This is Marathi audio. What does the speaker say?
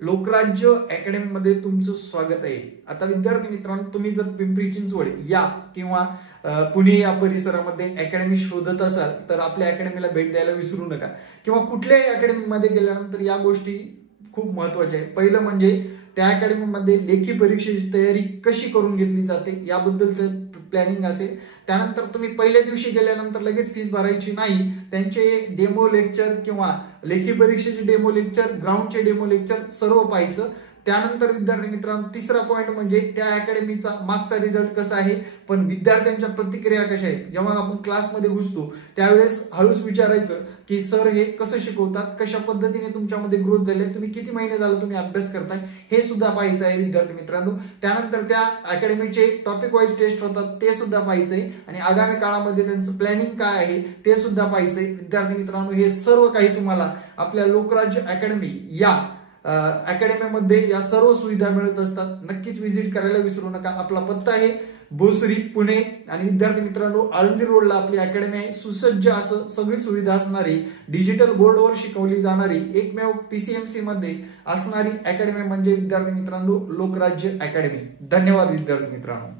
लोकराज्य अकॅडमी मध्ये तुमचं स्वागत आहे। आता विद्यार्थी मित्रांनो, तुम्ही जर पिंपरी चिंचवड या किंवा पुणे या परिसरामध्ये अकॅडमी शोधत असाल तर आपल्या अकॅडमीला भेट द्यायला विसरू नका। किंवा कुठल्याही अकॅडमी मध्ये गेल्यानंतर या गोष्टी खूप महत्त्वाच्या आहेत। पहिलं म्हणजे त्या अकॅडमी मध्ये लेखी परीक्षेची तयारी कशी करून घेतली जाते याबद्दल प्लॅनिंग असेल। त्यानंतर तुम्ही पहिल्या दिवशी गेल्यानंतर लगेच फीस भरायची नाही, त्यांचे डेमो लेक्चर किंवा लेखी परीक्षेचे डेमो लेक्चर, ग्राउंडचे डेमो लेक्चर सर्व पाहायचं। त्यानंतर विद्यार्थी मित्रांनो, तिसरा पॉइंट म्हणजे त्या अकॅडमीचा मागचा रिझल्ट कसा आहे, पण विद्यार्थ्यांच्या प्रतिक्रिया कशा आहेत। जेव्हा आपण क्लासमध्ये घुसतो त्यावेळेस हळूच विचारायचं की सर हे कसं शिकवतात, कशा पद्धतीने तुमच्यामध्ये ग्रोथ झाली, तुम्ही किती महिने झालं तुम्ही अभ्यास करताय, हे सुद्धा पाहायचं आहे विद्यार्थी मित्रांनो। त्यानंतर त्या अकॅडमीचे टॉपिक वाईज टेस्ट होतात ते सुद्धा पाहायचंय आणि आगामी काळामध्ये त्यांचं प्लॅनिंग काय आहे ते सुद्धा पाहायचंय विद्यार्थी मित्रांनो। हे सर्व काही तुम्हाला आपल्या लोकराज्य अकॅडमी या अकॅडमीमध्ये या सर्व सुविधा मिळत असतात। नक्कीच व्हिजिट करायला विसरू नका। आपला पत्ता आहे भोसरी, पुणे आणि विद्यार्थी मित्रांनो आळंदी रोडला आपली अकॅडमी आहे। सुसज्ज असं सगळी सुविधा असणारी, डिजिटल बोर्डवर शिकवली जाणारी, एकमेव पीसीएमसी मध्ये असणारी अकॅडमी म्हणजे विद्यार्थी मित्रांनो लोकराज्य अकॅडमी। धन्यवाद विद्यार्थी मित्रांनो।